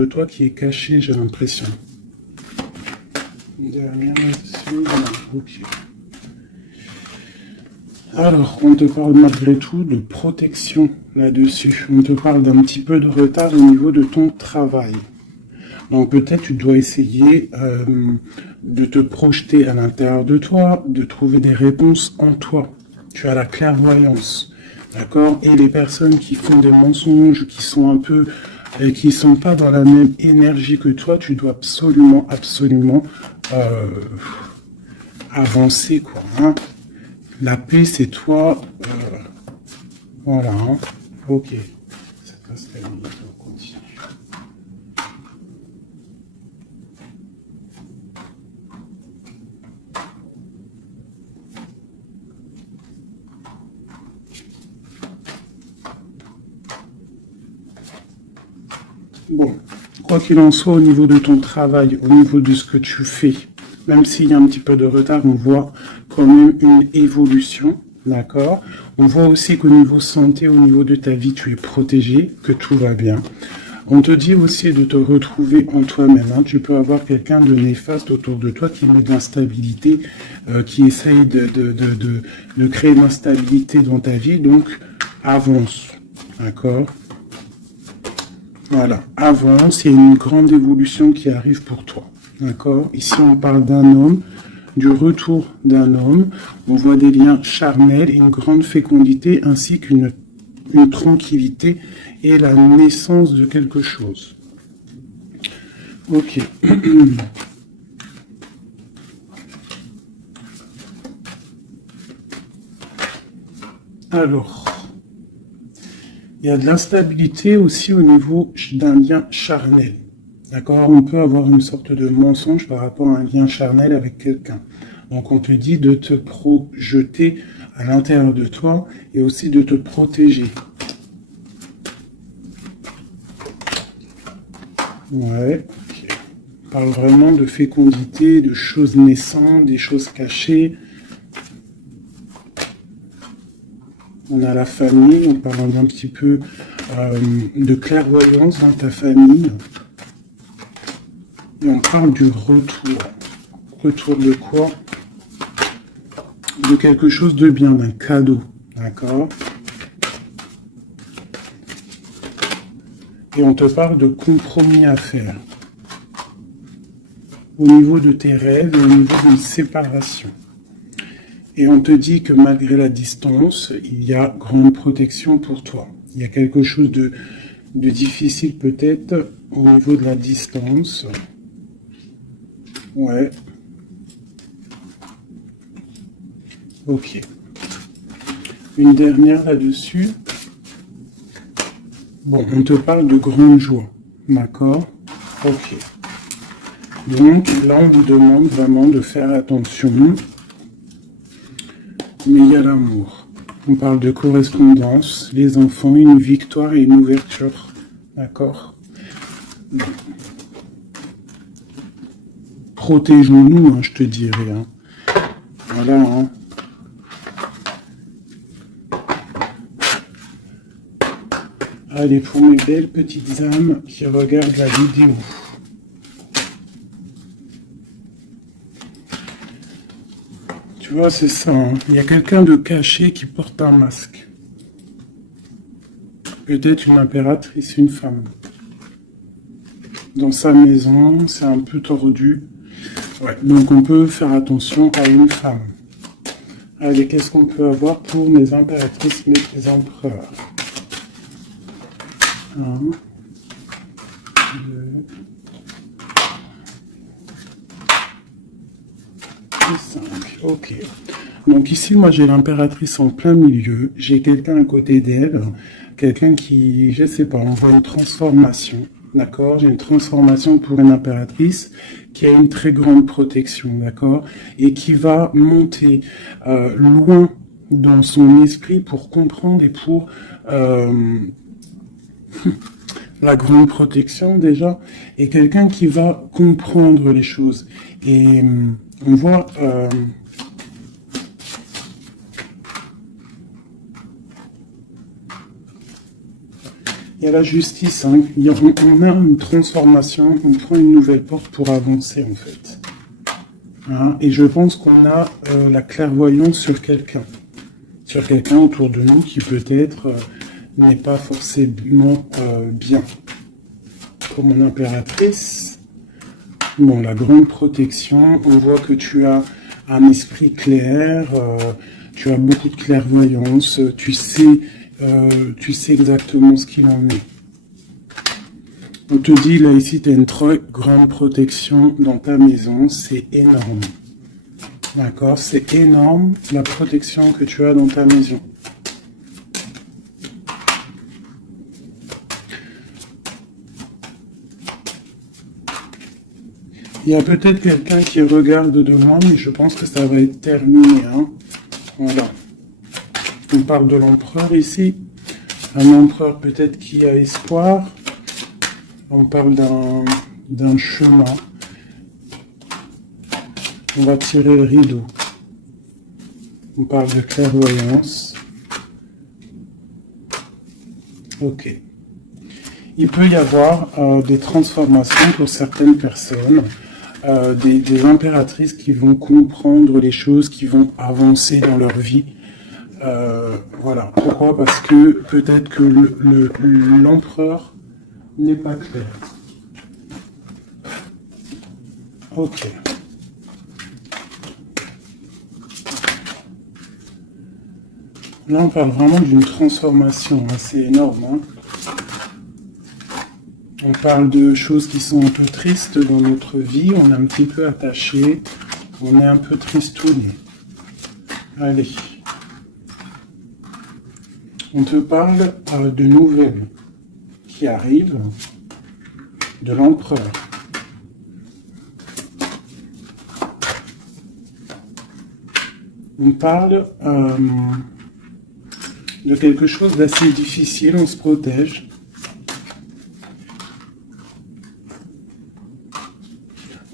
de toi qui est caché, j'ai l'impression. Derrière, ok. Alors, on te parle malgré tout de protection là-dessus. On te parle d'un petit peu de retard au niveau de ton travail. Donc peut-être tu dois essayer de te projeter à l'intérieur de toi, de trouver des réponses en toi. Tu as la clairvoyance, d'accord? Et les personnes qui font des mensonges, qui sont un peu, qui sont pas dans la même énergie que toi, tu dois absolument, absolument avancer, quoi. Hein. La paix, c'est toi. Voilà. Hein. Ok. Ça passe la limite, on continue. Bon, quoi qu'il en soit, au niveau de ton travail, au niveau de ce que tu fais, même s'il y a un petit peu de retard, on voit quand même une évolution, d'accord? On voit aussi qu'au niveau santé, au niveau de ta vie, tu es protégé, que tout va bien. On te dit aussi de te retrouver en toi-même. Hein. Tu peux avoir quelqu'un de néfaste autour de toi qui met de l'instabilité, qui essaye de créer de l'instabilité dans ta vie, donc avance, d'accord? Voilà, avance, il y a une grande évolution qui arrive pour toi. D'accord? Ici, on parle d'un homme, du retour d'un homme. On voit des liens charnels, une grande fécondité, ainsi qu'une tranquillité et la naissance de quelque chose. Ok. Alors, il y a de l'instabilité aussi au niveau d'un lien charnel. D'accord? On peut avoir une sorte de mensonge par rapport à un lien charnel avec quelqu'un. Donc on te dit de te projeter à l'intérieur de toi et aussi de te protéger. Ouais. Okay. On parle vraiment de fécondité, de choses naissantes, des choses cachées. On a la famille, on parle un petit peu de clairvoyance dans ta famille. Et on parle du retour. Retour de quoi? De quelque chose de bien, d'un cadeau. D'accord? Et on te parle de compromis à faire. Au niveau de tes rêves, au niveau d'une séparation. Et on te dit que malgré la distance, il y a grande protection pour toi. Il y a quelque chose de difficile peut-être au niveau de la distance. Ouais. Ok. Une dernière là-dessus. Bon, on te parle de grande joie. D'accord? Ok. Donc là, on vous demande vraiment de faire attention. Mais il y a l'amour. On parle de correspondance, les enfants, une victoire et une ouverture. D'accord? Protégeons-nous, hein, je te dirais. Hein. Voilà. Hein. Allez, pour mes belles petites âmes qui regardent la vidéo. Tu vois, c'est ça. Hein. Il y a quelqu'un de caché qui porte un masque. Peut-être une impératrice, une femme. Dans sa maison, c'est un peu tordu. Ouais. Donc on peut faire attention à une femme. Allez, qu'est-ce qu'on peut avoir pour mes impératrices, mes empereurs? 1, 2, 5. Ok. Donc ici, moi, j'ai l'impératrice en plein milieu. J'ai quelqu'un à côté d'elle. Quelqu'un qui, je sais pas, on voit une transformation. D'accord? J'ai une transformation pour une impératrice qui a une très grande protection. D'accord? Et qui va monter loin dans son esprit pour comprendre et pour... la grande protection déjà, et quelqu'un qui va comprendre les choses. Et on voit Il y a la justice, hein. On a une transformation, on prend une nouvelle porte pour avancer en fait. Hein, et je pense qu'on a la clairvoyance sur quelqu'un autour de nous qui peut-être n'est pas forcément bien. Pour mon impératrice, bon, la grande protection, on voit que tu as un esprit clair, tu as beaucoup de clairvoyance, tu sais exactement ce qu'il en est. On te dit, là, ici, tu as une très grande protection dans ta maison. C'est énorme. D'accord? C'est énorme, la protection que tu as dans ta maison. Il y a peut-être quelqu'un qui regarde de loin, mais je pense que ça va être terminé. Hein? Voilà. On parle de l'empereur ici. Un empereur peut-être qui a espoir. On parle d'un chemin. On va tirer le rideau. On parle de clairvoyance. Ok. Il peut y avoir des transformations pour certaines personnes, des impératrices qui vont comprendre les choses, qui vont avancer dans leur vie. Voilà. Pourquoi? Parce que peut-être que l'empereur n'est pas clair. Ok. Là, on parle vraiment d'une transformation assez énorme. Hein. On parle de choses qui sont un peu tristes dans notre vie. On est un petit peu attaché. On est un peu tristouné. Allez. On te parle de nouvelles qui arrivent de l'empereur. On parle de quelque chose d'assez difficile, on se protège.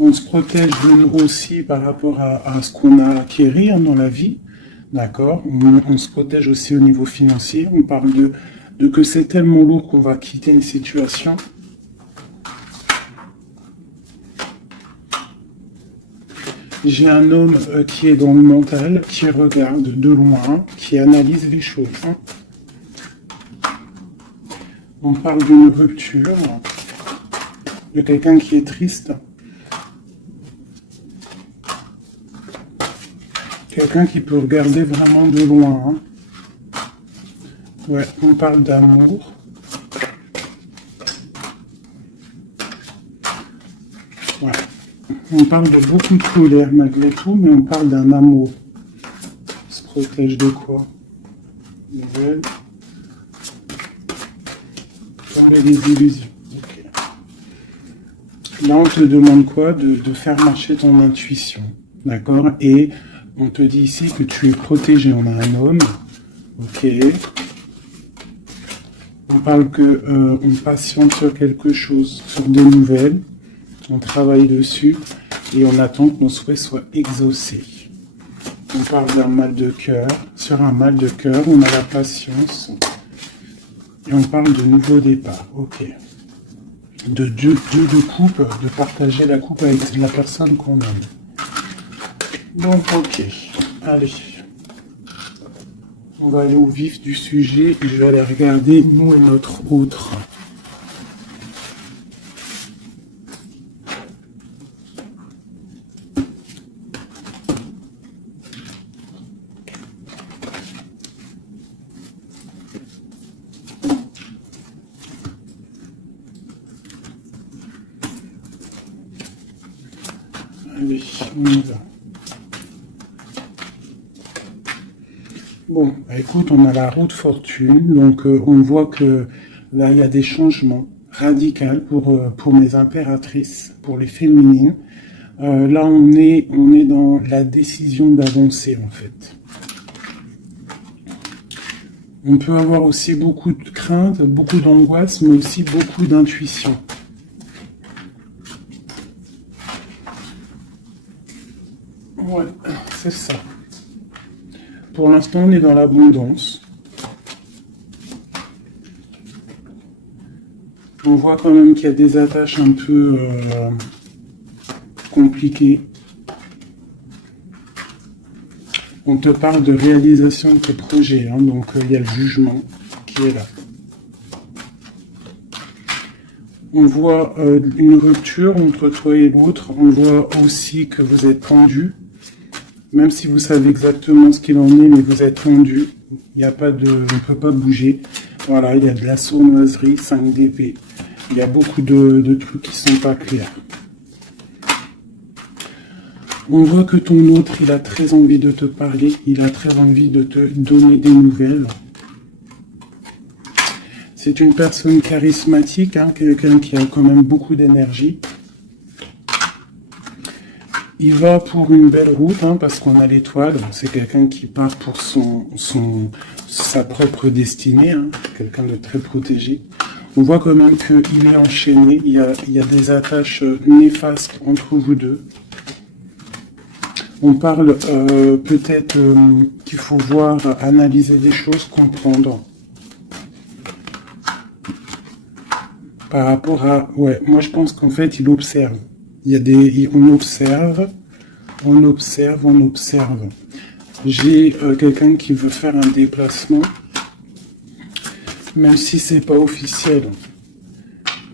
On se protège nous aussi par rapport à ce qu'on a acquis dans la vie. D'accord? On se protège aussi au niveau financier. On parle de que c'est tellement lourd qu'on va quitter une situation. J'ai un homme qui est dans le mental, qui regarde de loin, qui analyse les choses. Hein. On parle d'une rupture, de quelqu'un qui est triste. Quelqu'un qui peut regarder vraiment de loin. Hein. Ouais, on parle d'amour. Ouais. On parle de beaucoup de colère malgré tout, mais on parle d'un amour. On se protège de quoi? Nouvelle. Tomber des illusions. Okay. Là, on te demande quoi? De faire marcher ton intuition. D'accord? Et on te dit ici que tu es protégé. On a un homme. Ok. On parle que on patiente sur quelque chose, sur des nouvelles. On travaille dessus et on attend que nos souhaits soient exaucés. On parle d'un mal de cœur. Sur un mal de cœur, on a la patience. Et on parle de nouveau départ. Ok. De Dieu de coupe, de partager la coupe avec la personne qu'on aime. Donc, ok. Allez. On va aller au vif du sujet et je vais aller regarder nous et notre autre. Allez, on y va. Bon, bah écoute, on a la roue de fortune, donc on voit que là, il y a des changements radicaux pour mes impératrices, pour les féminines. Là, on est dans la décision d'avancer, en fait. On peut avoir aussi beaucoup de crainte, beaucoup d'angoisse, mais aussi beaucoup d'intuition. Ouais, c'est ça. Pour l'instant, on est dans l'abondance. On voit quand même qu'il y a des attaches un peu compliquées. On te parle de réalisation de tes projets, hein, donc il y a le jugement qui est là. On voit une rupture entre toi et l'autre. On voit aussi que vous êtes tendu. Même si vous savez exactement ce qu'il en est, mais vous êtes tendu. Il n'y a pas de... On ne peut pas bouger. Voilà, il y a de la sournoiserie, 5 d'épée. Il y a beaucoup de trucs qui sont pas clairs. On voit que ton autre, il a très envie de te parler. Il a très envie de te donner des nouvelles. C'est une personne charismatique, hein, quelqu'un qui a quand même beaucoup d'énergie. Il va pour une belle route, hein, parce qu'on a l'étoile. C'est quelqu'un qui part pour sa propre destinée, hein, quelqu'un de très protégé. On voit quand même qu'il est enchaîné. Il y a des attaches néfastes entre vous deux. On parle peut-être qu'il faut voir, analyser des choses, comprendre. Par rapport à... Ouais, moi je pense qu'en fait, il observe. Il y a des... On observe, on observe, on observe. J'ai quelqu'un qui veut faire un déplacement, même si c'est pas officiel.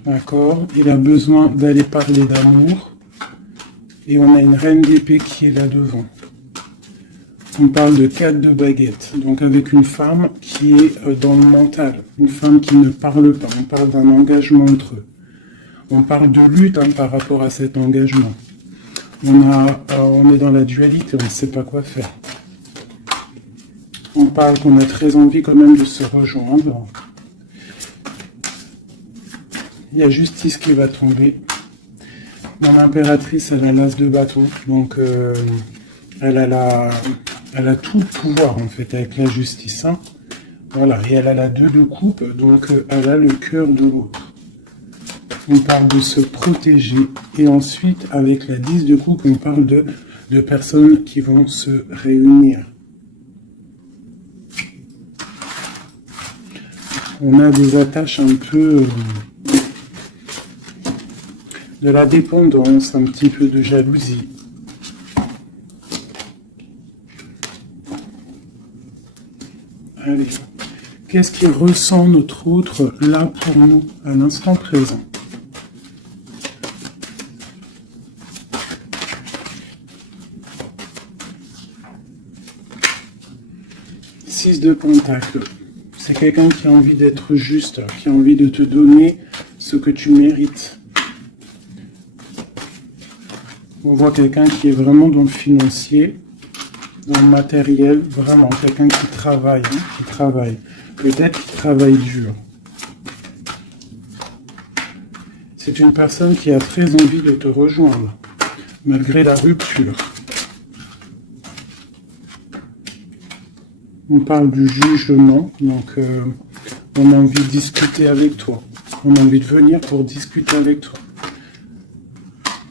D'accord? Il a besoin d'aller parler d'amour. Et on a une reine d'épée qui est là devant. On parle de 4 de baguettes, donc avec une femme qui est dans le mental, une femme qui ne parle pas, on parle d'un engagement entre eux. On parle de lutte, hein, par rapport à cet engagement. On est dans la dualité, on ne sait pas quoi faire. On parle qu'on a très envie quand même de se rejoindre. Il y a justice qui va tomber. Mon impératrice, elle a l'as de bâton, donc elle a tout le pouvoir en fait avec la justice. Hein. Voilà, et elle a la 2 de coupe, donc elle a le cœur de l'autre. On parle de se protéger. Et ensuite, avec la 10 de coupe, on parle de personnes qui vont se réunir. On a des attaches un peu de la dépendance, un petit peu de jalousie. Allez, qu'est-ce qu'il ressent notre autre là pour nous, à l'instant présent? Six de Pentacle. C'est quelqu'un qui a envie d'être juste, qui a envie de te donner ce que tu mérites. On voit quelqu'un qui est vraiment dans le financier, dans le matériel, vraiment quelqu'un qui travaille, hein, qui travaille. Peut-être qu'il travaille dur. C'est une personne qui a très envie de te rejoindre, malgré la rupture. On parle du jugement, donc on a envie de discuter avec toi. On a envie de venir pour discuter avec toi.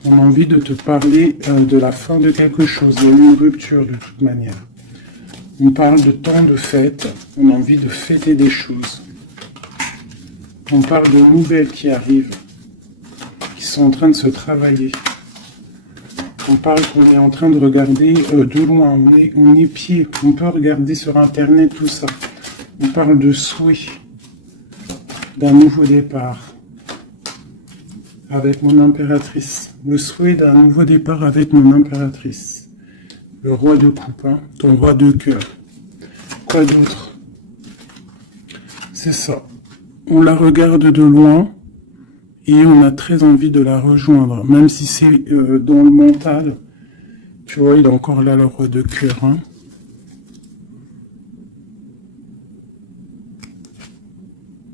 On a envie de te parler de la fin de quelque chose, il y a une rupture de toute manière. On parle de temps de fête, on a envie de fêter des choses. On parle de nouvelles qui arrivent, qui sont en train de se travailler. On parle qu'on est en train de regarder de loin, on est pied, on peut regarder sur internet tout ça. On parle de souhait, d'un nouveau départ avec mon impératrice. Le souhait d'un nouveau départ avec mon impératrice. Le roi de coupe, hein, ton roi de cœur. Quoi d'autre? C'est ça. On la regarde de loin. Et on a très envie de la rejoindre, même si c'est dans le mental. Tu vois, il est encore là, le roi de cœur. Hein.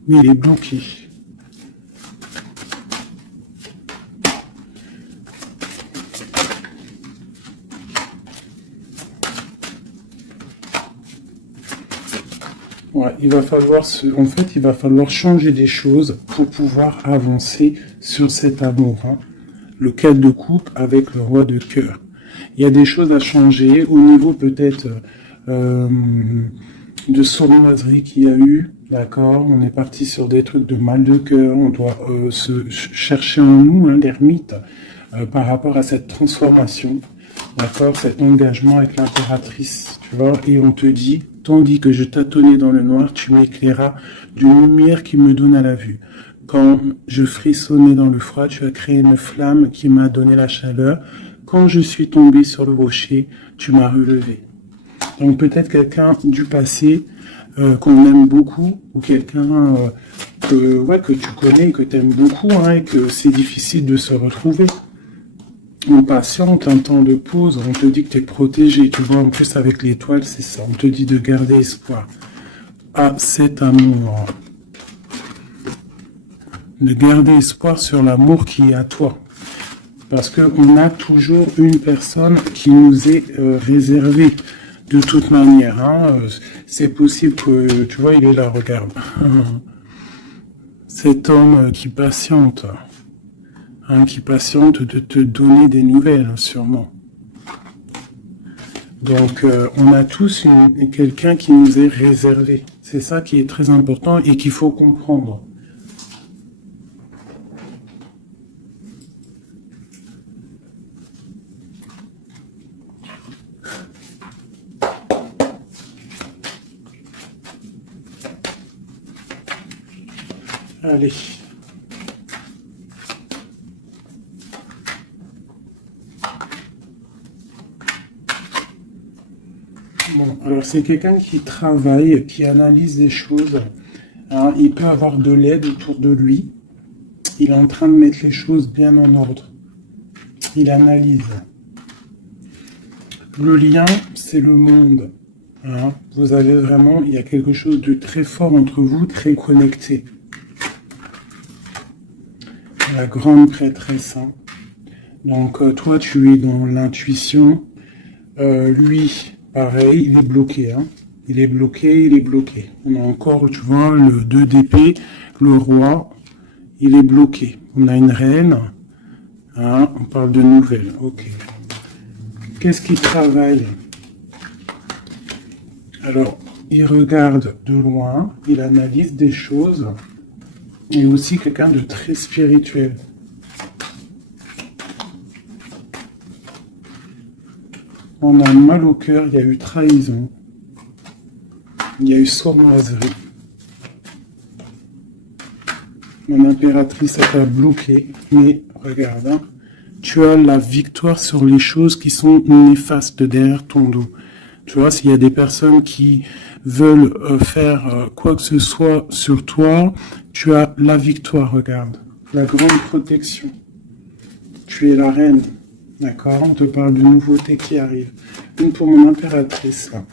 Mais il est bloqué. Ouais, il va falloir en fait, il va falloir changer des choses pour pouvoir avancer sur cet amour. Hein. Le 4 de coupe avec le roi de cœur. Il y a des choses à changer au niveau peut-être de sournoiserie qu'il y a eu, d'accord? On est parti sur des trucs de mal de cœur, on doit se chercher en nous, hein, l'ermite, par rapport à cette transformation, d'accord? Cet engagement avec l'impératrice, tu vois? Et on te dit, tandis que je tâtonnais dans le noir, tu m'éclairas d'une lumière qui me donne à la vue. Quand je frissonnais dans le froid, tu as créé une flamme qui m'a donné la chaleur. Quand je suis tombé sur le rocher, tu m'as relevé. Donc peut-être quelqu'un du passé qu'on aime beaucoup, ou quelqu'un que tu connais, que tu aimes beaucoup, hein, et que c'est difficile de se retrouver. On patiente, un temps de pause, on te dit que tu es protégé, tu vois, en plus avec l'étoile, c'est ça, on te dit de garder espoir à cet amour. De garder espoir sur l'amour qui est à toi. Parce qu'on a toujours une personne qui nous est réservée. De toute manière, hein, c'est possible que, tu vois, il est là, regarde. Cet homme qui patiente de te donner des nouvelles, sûrement. Donc, on a tous quelqu'un qui nous est réservé. C'est ça qui est très important et qu'il faut comprendre. Allez. Bon, alors c'est quelqu'un qui travaille, qui analyse des choses. Hein, il peut avoir de l'aide autour de lui. Il est en train de mettre les choses bien en ordre. Il analyse. Le lien, c'est le monde. Hein, vous avez vraiment, il y a quelque chose de très fort entre vous, très connecté. La grande prêtresse. Hein. Donc toi, tu es dans l'intuition. Lui, pareil, il est bloqué. Hein. Il est bloqué. On a encore, tu vois, le 2 d'épée, le roi, il est bloqué. On a une reine. Hein, on parle de nouvelles. Ok. Qu'est-ce qu'il travaille? Alors, il regarde de loin, il analyse des choses. Et aussi quelqu'un de très spirituel. On a mal au cœur, il y a eu trahison. Il y a eu sournoiserie. Mon impératrice a bloqué. Mais regarde, hein, tu as la victoire sur les choses qui sont néfastes derrière ton dos. Tu vois, s'il y a des personnes qui veulent faire quoi que ce soit sur toi, tu as la victoire, regarde. La grande protection. Tu es la reine. D'accord? On te parle de nouveautés qui arrivent. Une pour mon impératrice, là.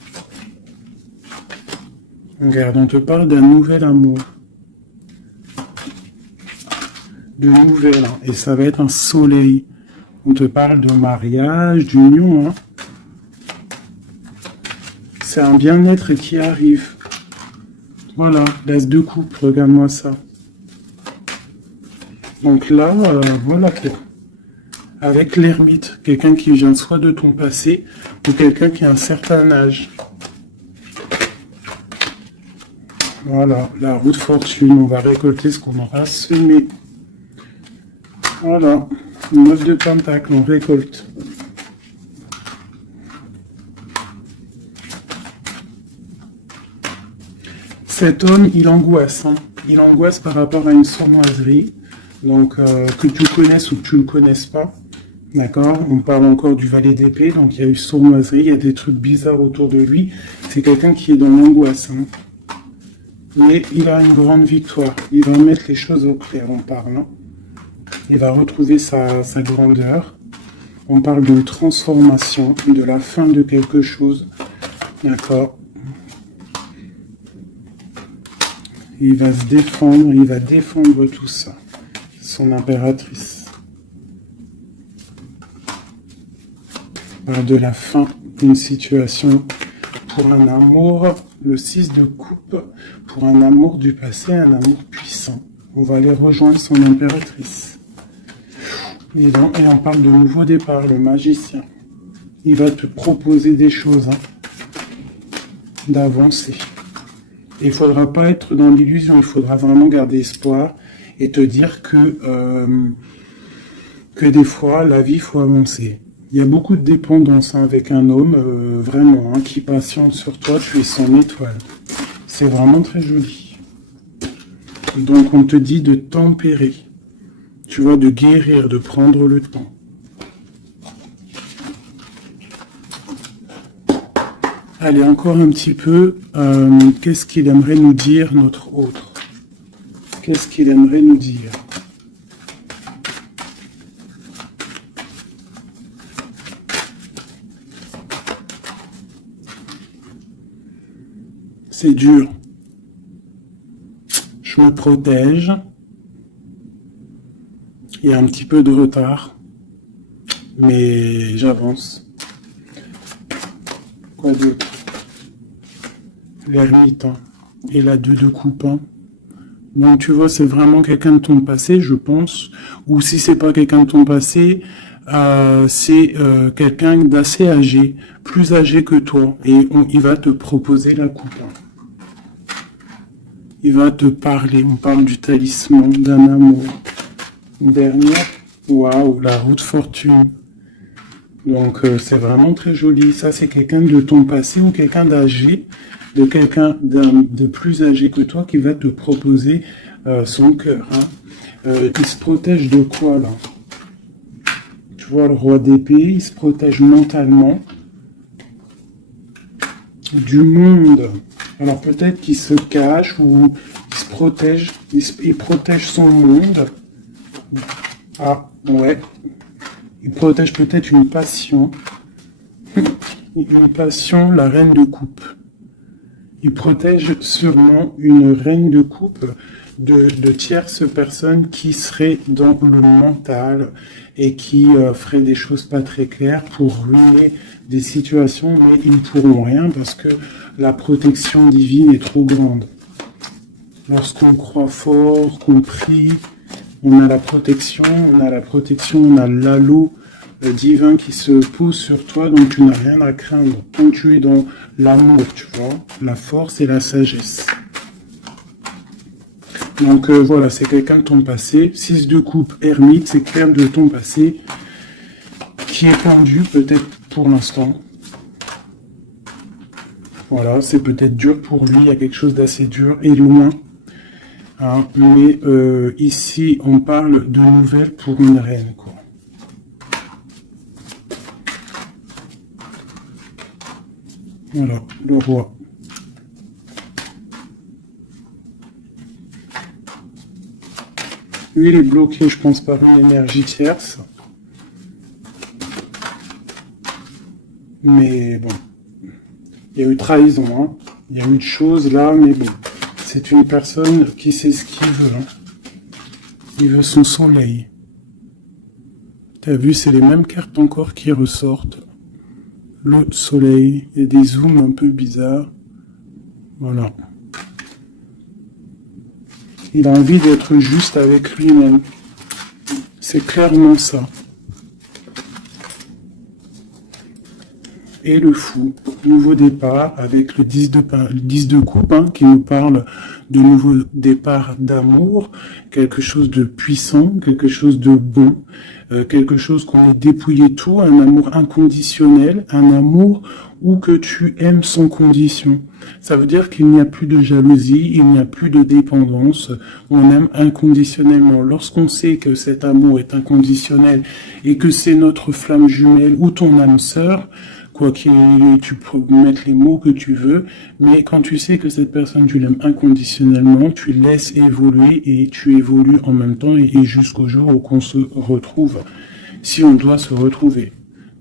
Regarde, on te parle d'un nouvel amour. De nouvelles, hein, et ça va être un soleil. On te parle de mariage, d'union, hein. C'est un bien-être qui arrive. Voilà, l'as de coupe, regarde-moi ça. Donc là, voilà, avec l'ermite, quelqu'un qui vient soit de ton passé, ou quelqu'un qui a un certain âge. Voilà, la roue de fortune, on va récolter ce qu'on aura semé. Voilà, 9 de pentacle, on récolte. Cet homme, il angoisse. Hein. Il angoisse par rapport à une sournoiserie. Donc, que tu connaisses ou que tu ne le connaisses pas. D'accord? On parle encore du valet d'épée. Donc, il y a eu sournoiserie. Il y a des trucs bizarres autour de lui. C'est quelqu'un qui est dans l'angoisse. Hein. Mais il a une grande victoire. Il va mettre les choses au clair, on parle. Hein. Il va retrouver sa grandeur. On parle d'une transformation, de la fin de quelque chose. D'accord? Il va se défendre, il va défendre tout ça. Son impératrice. On parle de la fin d'une situation pour un amour, le 6 de coupe, pour un amour du passé, un amour puissant. On va aller rejoindre son impératrice. Et on parle de nouveau départ, le magicien. Il va te proposer des choses, hein, d'avancer. Il faudra pas être dans l'illusion, il faudra vraiment garder espoir et te dire que des fois, la vie, faut avancer. Il y a beaucoup de dépendance hein, avec un homme, vraiment, hein, qui patiente sur toi, tu es son étoile. C'est vraiment très joli. Donc on te dit de tempérer, tu vois, de guérir, de prendre le temps. Allez, encore un petit peu, qu'est-ce qu'il aimerait nous dire, notre autre? Qu'est-ce qu'il aimerait nous dire? C'est dur. Je me protège. Il y a un petit peu de retard, mais j'avance. Quoi d'autre? L'ermite hein, et la 2 de coupe. Hein. Donc tu vois, c'est vraiment quelqu'un de ton passé, je pense. Ou si c'est pas quelqu'un de ton passé, c'est quelqu'un d'assez âgé, plus âgé que toi, et il va te proposer la coupe. Hein. Il va te parler, on parle du talisman, d'un amour. Une dernière, waouh, la roue de fortune. Donc c'est vraiment très joli. Ça, c'est quelqu'un de ton passé ou quelqu'un d'âgé, de quelqu'un de plus âgé que toi qui va te proposer son cœur. Hein. Il se protège de quoi là? Tu vois, le roi d'épée, il se protège mentalement du monde. Alors peut-être qu'il se cache ou il se protège, il protège son monde. Ah, ouais. Il protège peut-être une passion. Une passion, la reine de coupe. Il protège sûrement une reine de coupe de tierces personnes qui seraient dans le mental et qui feraient des choses pas très claires pour ruiner des situations, mais ils ne pourront rien parce que la protection divine est trop grande. Lorsqu'on croit fort, qu'on prie, on a la protection, on a l'halo divin qui se pose sur toi, donc tu n'as rien à craindre. Quand tu es dans l'amour, tu vois, la force et la sagesse. Donc voilà, c'est quelqu'un de ton passé. 6 de coupe, ermite, c'est quelqu'un de ton passé qui est pendu peut-être pour l'instant. Voilà, c'est peut-être dur pour lui, il y a quelque chose d'assez dur et loin. Hein, mais ici, on parle de nouvelles pour une reine, quoi. Voilà, le roi. Lui, il est bloqué, je pense, par une énergie tierce. Mais bon, il y a eu trahison, hein. Il y a eu de choses là, mais bon. C'est une personne qui sait ce qu'il veut. Hein. Il veut son soleil. T'as vu, c'est les mêmes cartes encore qui ressortent. Le soleil, il y a des zooms un peu bizarres. Voilà. Il a envie d'être juste avec lui-même. C'est clairement ça. Et le fou, nouveau départ avec le 10 de coupe hein, qui nous parle de nouveau départ d'amour, quelque chose de puissant, quelque chose de bon, quelque chose qu'on est dépouillé tout, un amour inconditionnel, un amour où que tu aimes sans condition. Ça veut dire qu'il n'y a plus de jalousie, il n'y a plus de dépendance, on aime inconditionnellement. Lorsqu'on sait que cet amour est inconditionnel et que c'est notre flamme jumelle ou ton âme sœur, quoi qu'il, tu peux mettre les mots que tu veux, mais quand tu sais que cette personne, tu l'aimes inconditionnellement, tu laisses évoluer et tu évolues en même temps et jusqu'au jour où on se retrouve, si on doit se retrouver.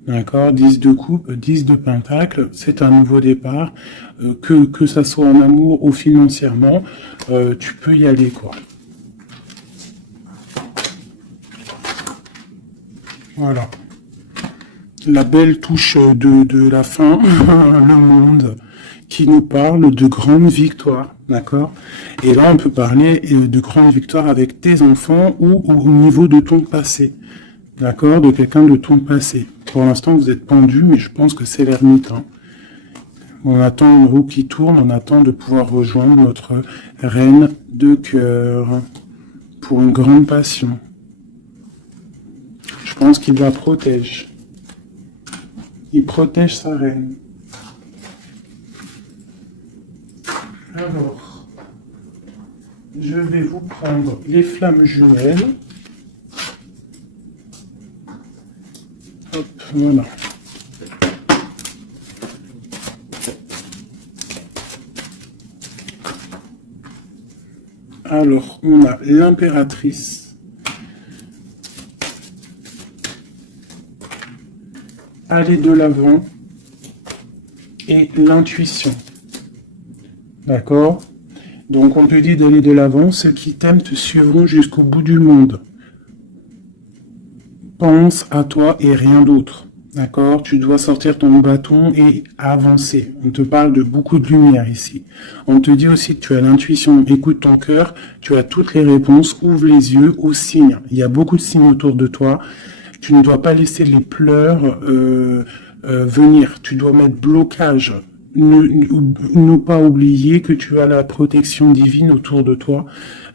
D'accord, 10 de coupe, 10 de pentacle, c'est un nouveau départ, que ça soit en amour ou financièrement, tu peux y aller, quoi. Voilà. La belle touche de la fin, le monde, qui nous parle de grandes victoires, d'accord? Et là, on peut parler de grandes victoires avec tes enfants ou au niveau de ton passé, d'accord? De quelqu'un de ton passé. Pour l'instant, vous êtes pendu, mais je pense que c'est l'ermite. Hein. On attend une roue qui tourne, on attend de pouvoir rejoindre notre reine de cœur pour une grande passion. Je pense qu'il la protège. Il protège sa reine. Alors, je vais vous prendre les flammes jumelles. Hop, voilà. Alors, on a l'impératrice, aller de l'avant et l'intuition. D'accord? Donc, on te dit d'aller de l'avant, ceux qui t'aiment te suivront jusqu'au bout du monde. Pense à toi et rien d'autre. D'accord? Tu dois sortir ton bâton et avancer. On te parle de beaucoup de lumière ici. On te dit aussi que tu as l'intuition. Écoute ton cœur, tu as toutes les réponses. Ouvre les yeux aux signes. Il y a beaucoup de signes autour de toi. Tu ne dois pas laisser les pleurs venir. Tu dois mettre blocage. Ne pas oublier que tu as la protection divine autour de toi,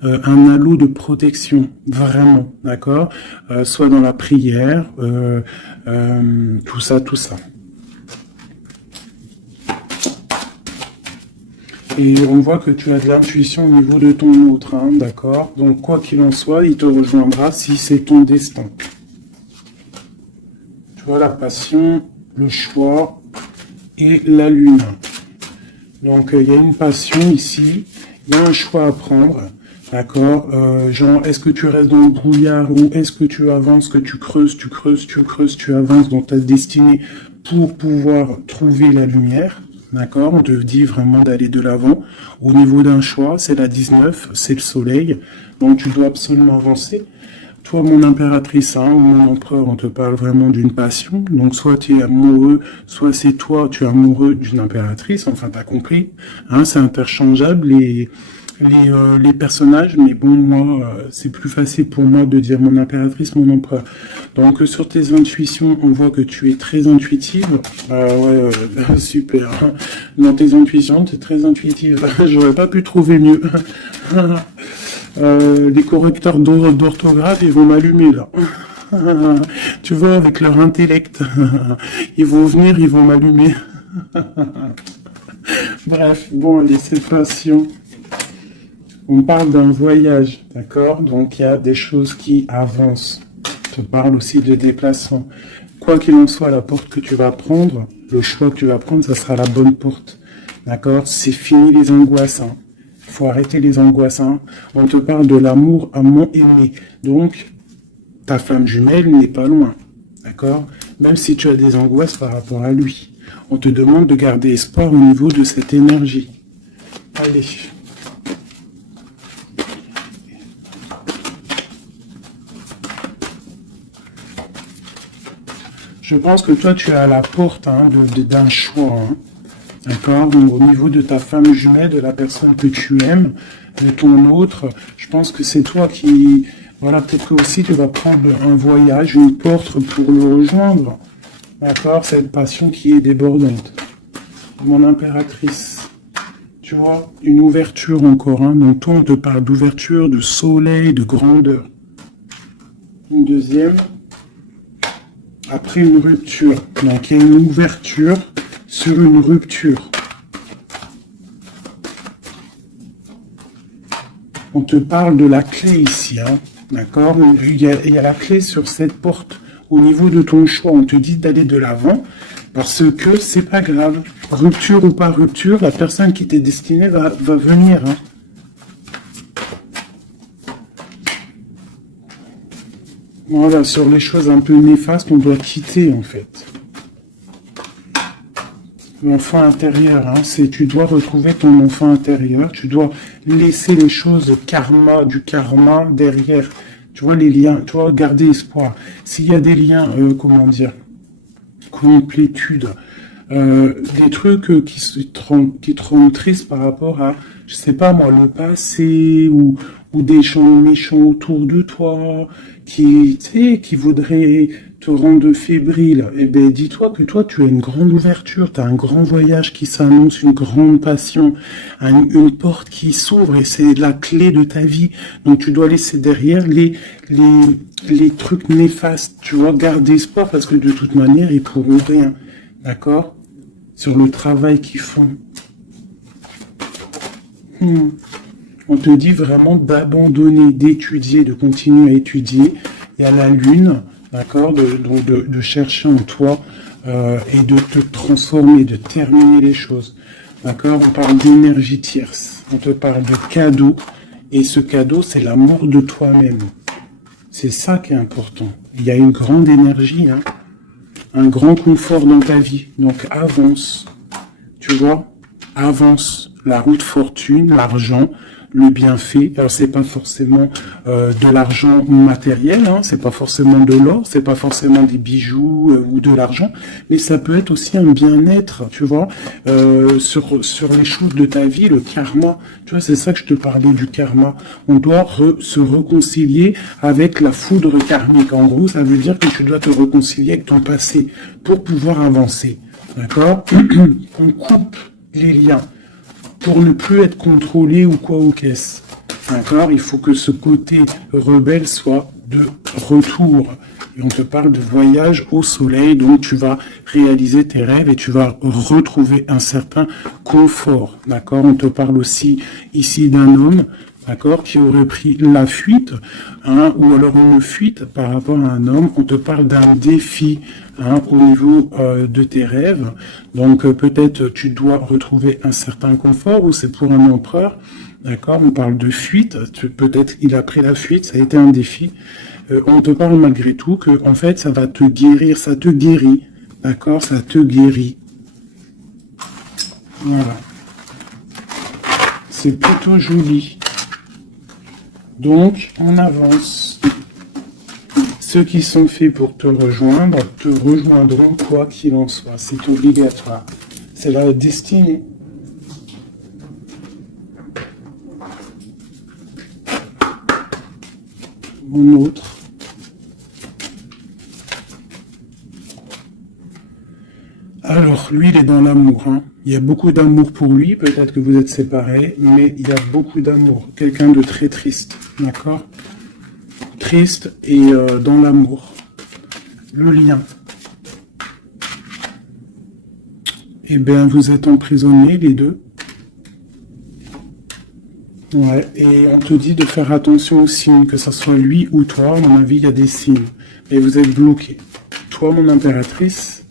un halo de protection, vraiment, d'accord, soit dans la prière, tout ça. Et on voit que tu as de l'intuition au niveau de ton autre, hein, d'accord. Donc quoi qu'il en soit, il te rejoindra si c'est ton destin. Tu vois la passion, le choix et la lune. Donc il y a une passion ici, il y a un choix à prendre, d'accord, genre est-ce que tu restes dans le brouillard ou est-ce que tu avances, que tu creuses, tu avances dans ta destinée pour pouvoir trouver la lumière, d'accord, on te dit vraiment d'aller de l'avant. Au niveau d'un choix, c'est la 19, c'est le soleil, donc tu dois absolument avancer. Toi, mon impératrice, hein, ou mon empereur, on te parle vraiment d'une passion. Donc, soit tu es amoureux, soit c'est toi, tu es amoureux d'une impératrice. Enfin, t'as compris. Hein, c'est interchangeable, les personnages. Mais bon, moi, c'est plus facile pour moi de dire mon impératrice, mon empereur. Donc, sur tes intuitions, on voit que tu es très intuitive. Ouais, super. Dans tes intuitions, tu es très intuitive. J'aurais pas pu trouver mieux. Les correcteurs d'orthographe, ils vont m'allumer là. Tu vois, avec leur intellect, ils vont venir, ils vont m'allumer. Bref, bon, allez, c'est patient. On parle d'un voyage, d'accord? Donc, il y a des choses qui avancent. On parle aussi de déplacement. Quoi qu'il en soit, la porte que tu vas prendre, le choix que tu vas prendre, ça sera la bonne porte. D'accord? C'est fini les angoisses, hein. Faut arrêter les angoisses, hein. On te parle de l'amour à mon aimé. Donc, ta flamme jumelle n'est pas loin. D'accord? Même si tu as des angoisses par rapport à lui. On te demande de garder espoir au niveau de cette énergie. Allez. Je pense que toi, tu es à la porte, hein, d'un choix, hein. D'accord? Au niveau de ta femme jumelle, de la personne que tu aimes, de ton autre, je pense que c'est toi qui... Voilà, peut-être que aussi tu vas prendre un voyage, une porte pour le rejoindre. D'accord? Cette passion qui est débordante. Mon impératrice. Tu vois? Une ouverture encore, hein. Donc toi, on te parle d'ouverture, de soleil, de grandeur. Une deuxième. Après une rupture. Donc il y a une ouverture sur une rupture. On te parle de la clé ici, hein, d'accord? Il y a la clé sur cette porte. Au niveau de ton choix, on te dit d'aller de l'avant parce que c'est pas grave. Rupture ou pas rupture, la personne qui t'est destinée va venir, hein. Voilà, sur les choses un peu néfastes, on doit quitter en fait. L'enfant intérieur, hein, tu dois retrouver ton enfant intérieur, tu dois laisser les choses du karma derrière, tu vois, les liens, tu vois, garder espoir. S'il y a des liens, comment dire, complétude, des trucs qui te rendent triste par rapport à, je sais pas moi, le passé ou des gens méchants autour de toi qui, tu sais, qui voudraient te rendre fébrile. Eh ben, dis-toi que toi, tu as une grande ouverture, tu as un grand voyage qui s'annonce, une grande passion, une porte qui s'ouvre et c'est la clé de ta vie. Donc, tu dois laisser derrière les trucs néfastes. Tu vois, garde espoir parce que de toute manière, ils pourront rien. D'accord? Sur le travail qu'ils font. On te dit vraiment d'abandonner, d'étudier, de continuer à étudier. Et à la lune, d'accord, de chercher en toi et de te transformer, de terminer les choses. D'accord? On parle d'énergie tierce. On te parle de cadeau. Et ce cadeau, c'est l'amour de toi-même. C'est ça qui est important. Il y a une grande énergie, hein, un grand confort dans ta vie. Donc avance. Tu vois? Avance. La route fortune, l'argent, le bienfait. Alors c'est pas forcément de l'argent matériel, hein, c'est pas forcément de l'or, c'est pas forcément des bijoux ou de l'argent, mais ça peut être aussi un bien-être, tu vois, sur les choses de ta vie, le karma. Tu vois, c'est ça que je te parlais du karma. On doit se réconcilier avec la foudre karmique. En gros, ça veut dire que tu dois te réconcilier avec ton passé pour pouvoir avancer. D'accord? On coupe les liens pour ne plus être contrôlé ou quoi ou qu'est-ce. D'accord? Il faut que ce côté rebelle soit de retour. Et on te parle de voyage au soleil, donc tu vas réaliser tes rêves et tu vas retrouver un certain confort. D'accord? On te parle aussi ici d'un homme, d'accord, qui aurait pris la fuite, hein, ou alors une fuite par rapport à un homme. On te parle d'un défi, hein, au niveau de tes rêves. Donc peut-être tu dois retrouver un certain confort, ou c'est pour un empereur. D'accord, on parle de fuite. Peut-être il a pris la fuite, ça a été un défi. On te parle malgré tout que en fait ça va te guérir, ça te guérit. D'accord, ça te guérit. Voilà. C'est plutôt joli. Donc, on avance. Ceux qui sont faits pour te rejoindront quoi qu'il en soit. C'est obligatoire. C'est la destinée. Mon autre. Alors, lui, il est dans l'amour, hein. Il y a beaucoup d'amour pour lui. Peut-être que vous êtes séparés, mais il y a beaucoup d'amour. Quelqu'un de très triste, d'accord? Triste et dans l'amour. Le lien. Eh bien, vous êtes emprisonnés, les deux. Ouais, et on te dit de faire attention aux signes, que ce soit lui ou toi. À mon avis, il y a des signes. Et vous êtes bloqués. Toi, mon impératrice,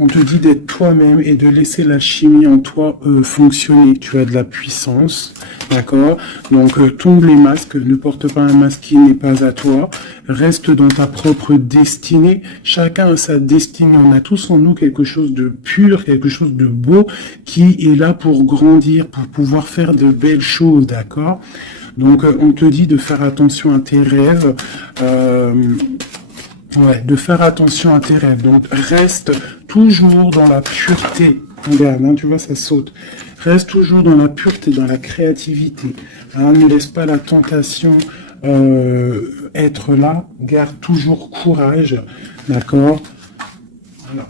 on te dit d'être toi-même et de laisser la chimie en toi fonctionner. Tu as de la puissance, d'accord? Donc tombe les masques, ne porte pas un masque qui n'est pas à toi. Reste dans ta propre destinée. Chacun a sa destinée. On a tous en nous quelque chose de pur, quelque chose de beau qui est là pour grandir, pour pouvoir faire de belles choses, d'accord? Donc on te dit de faire attention à tes rêves. Ouais, de faire attention à tes rêves. Donc, reste toujours dans la pureté. Regarde, hein, tu vois, ça saute. Reste toujours dans la pureté, dans la créativité. Hein, ne laisse pas la tentation être là. Garde toujours courage. D'accord? Voilà.